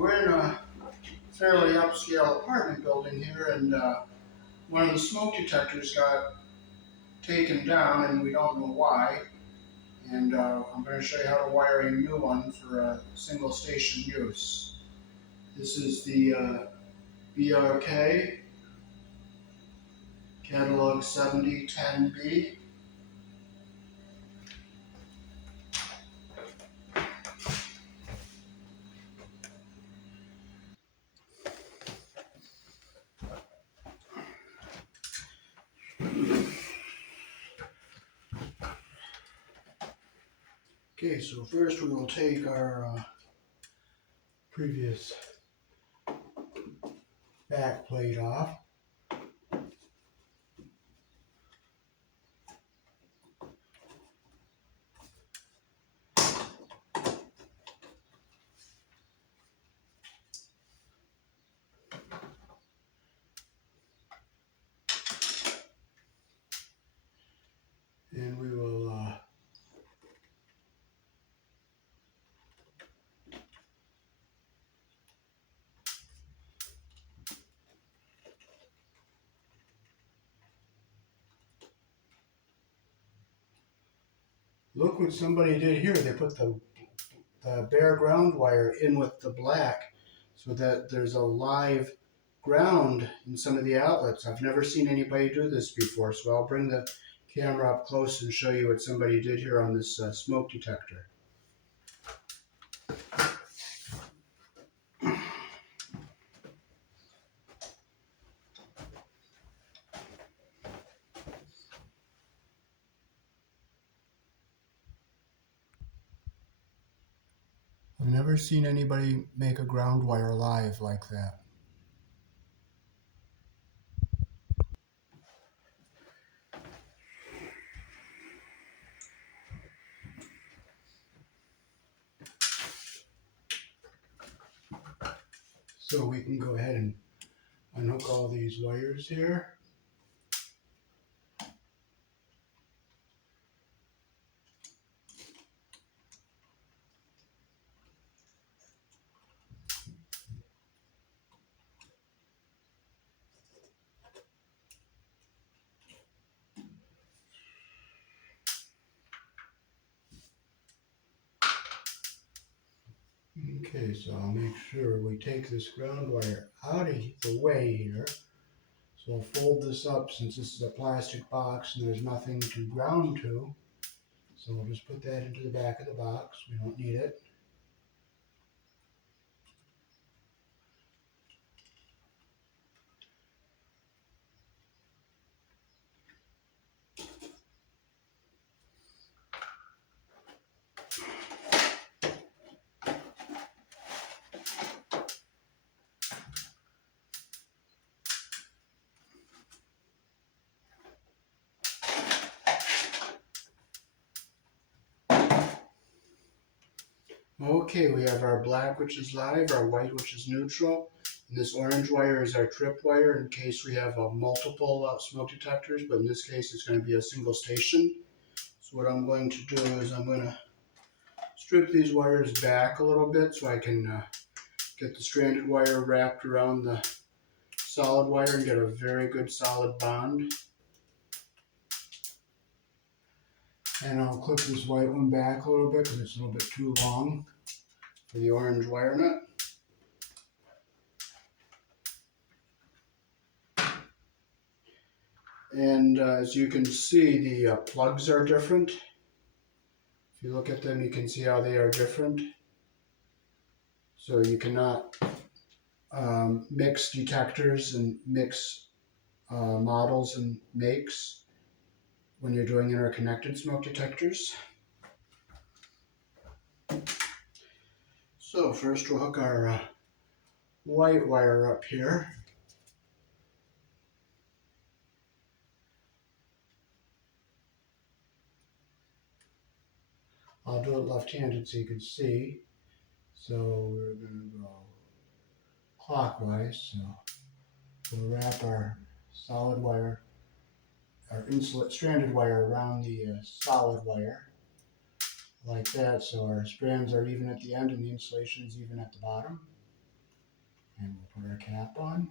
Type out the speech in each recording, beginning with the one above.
we're in a fairly upscale apartment building here, and one of the smoke detectors got taken down, and we don't know why. And I'm going to show you how to wire a new one for single station use. This is the BRK catalog 7010B. Okay, so first we will take our previous back plate off. And we will look what somebody did here. They put the bare ground wire in with the black so that there's a live ground in some of the outlets. I've never seen anybody do this before, so I'll bring the camera up close and show you what somebody did here on this smoke detector. I've never seen anybody make a ground wire live like that. So we can go ahead and unhook all these wires here. Okay, so I'll make sure we take this ground wire out of the way here. So I'll fold this up since this is a plastic box and there's nothing to ground to. So we'll just put that into the back of the box. We don't need it. Okay, we have our black, which is live, our white, which is neutral, and this orange wire is our trip wire in case we have multiple smoke detectors, but in this case it's going to be a single station. So what I'm going to do is I'm going to strip these wires back a little bit so I can get the stranded wire wrapped around the solid wire and get a very good solid bond. And I'll clip this white one back a little bit because it's a little bit too long for the orange wire nut. And as you can see, the plugs are different. If you look at them, you can see how they are different. So you cannot mix detectors and mix models and makes when you're doing interconnected smoke detectors. So first we'll hook our white wire up here. I'll do it left-handed so you can see. So we're going to go clockwise. So we'll wrap our solid wire, our stranded wire around the solid wire like that, so our strands are even at the end and the insulation is even at the bottom. And we'll put our cap on.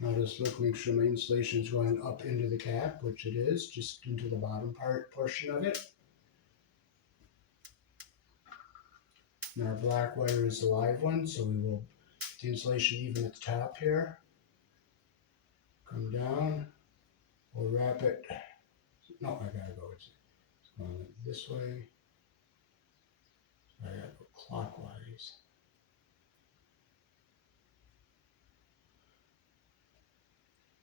Now just look, make sure my insulation is going up into the cap, which it is, just into the bottom portion of it. And our black wire is the live one, so we will get the insulation even at the top here. Come down, we'll wrap it. No, I gotta go. It's going this way. I gotta go clockwise.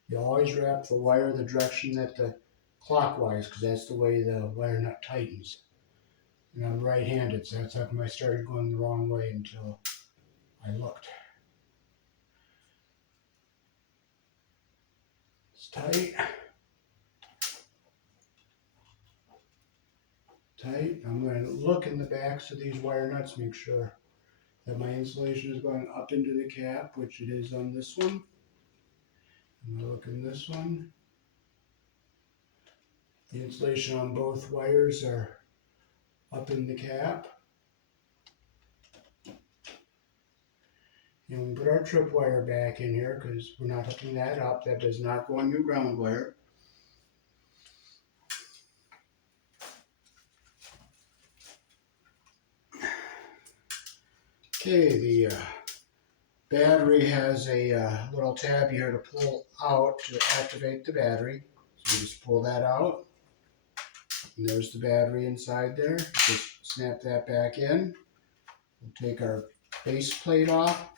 You always wrap the wire the direction that the clockwise, because that's the way the wire nut tightens. And I'm right-handed, so that's how come I started going the wrong way until I looked. It's tight. Tight. I'm going to look in the backs of these wire nuts, make sure that my insulation is going up into the cap, which it is on this one. I'm going to look in this one. The insulation on both wires are up in the cap. And we put our tripwire back in here because we're not hooking that up. That does not go on your ground wire. Okay, the battery has a little tab here to pull out to activate the battery. So you just pull that out. And there's the battery inside there. Just snap that back in. We'll take our base plate off.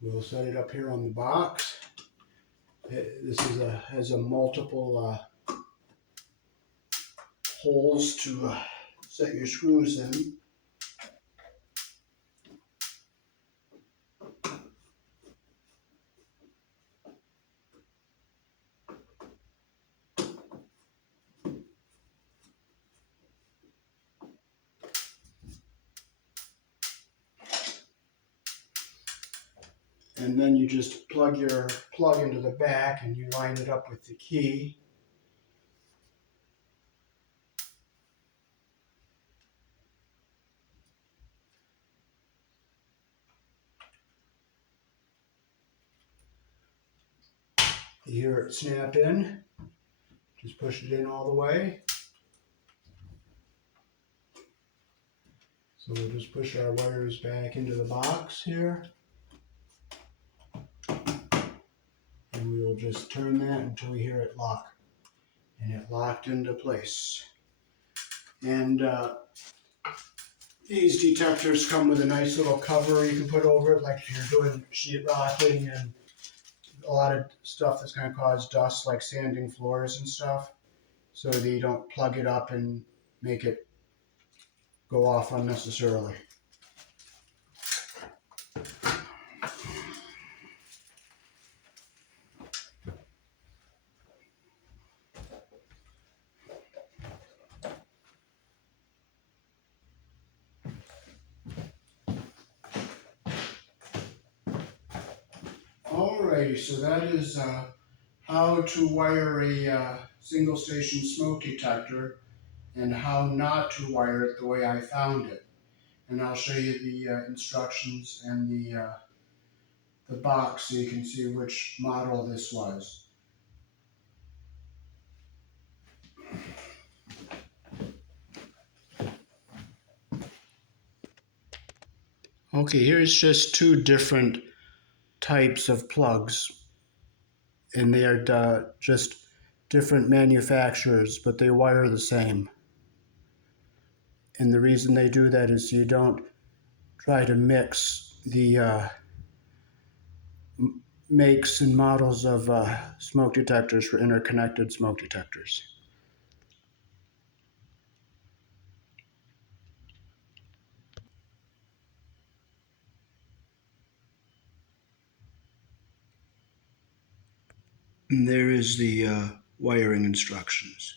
We'll set it up here on the box. This is has a multiple holes to set your screws in. And then you just plug your plug into the back and you line it up with the key. You hear it snap in. Just push it in all the way. So we'll just push our wires back into the box here. And we will just turn that until we hear it lock. And it locked into place. And these detectors come with a nice little cover you can put over it, like if you're doing sheetrocking and a lot of stuff that's going to cause dust, like sanding floors and stuff, so that you don't plug it up and make it go off unnecessarily. Alrighty, so that is how to wire a single station smoke detector and how not to wire it the way I found it. And I'll show you the instructions and the box so you can see which model this was. Okay, here's just two different types of plugs, and they are just different manufacturers, but they wire the same. And the reason they do that is you don't try to mix the makes and models of smoke detectors for interconnected smoke detectors. And there is the wiring instructions.